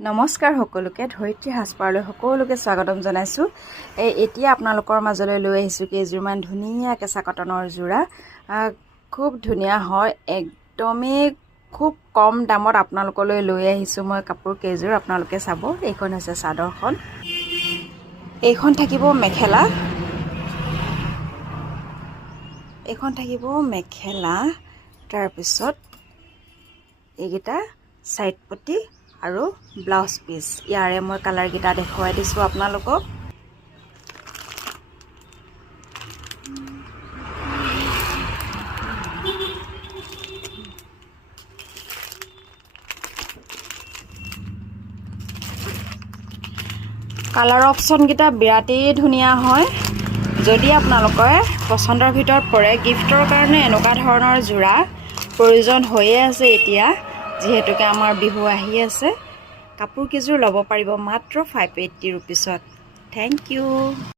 নমস্কাৰ সকলোকে ধৰিত্ৰী সাজপাৰলৈ সকলোকে স্বাগতম জনাইছোঁ। এতিয়া আপোনালোকৰ মাজলৈ লৈ আহিছোঁ কেইযোৰমান ধুনীয়া কেঁচা কটনৰ যোৰা। খুব ধুনীয়া হয়, একদমেই খুব কম দামত আপোনালোকলৈ লৈ আহিছোঁ মই কাপোৰ কেইযোৰ। আপোনালোকে চাব, এইখন হৈছে চাদৰখন, এইখন থাকিব মেখেলা, এইখন থাকিব মেখেলা, তাৰপিছত এইকেইটা চাইড পটি আৰু ব্লাউজ পিচ। ইয়াৰে মই কালাৰকেইটা দেখুৱাই দিছোঁ আপোনালোকক। কালাৰ অপশ্যনকেইটা বিৰাটেই ধুনীয়া হয়। যদি আপোনালোকে পচন্দৰ ভিতৰত পৰে, গিফ্টৰ কাৰণে এনেকুৱা ধৰণৰ যোৰা প্ৰয়োজন হৈয়ে আছে এতিয়া, যিহেতুকে আমাৰ বিহু আহি আছে। কাপোৰ কেইযোৰ ল'ব পাৰিব মাত্ৰ 580 ৰুপিছত। Thank U.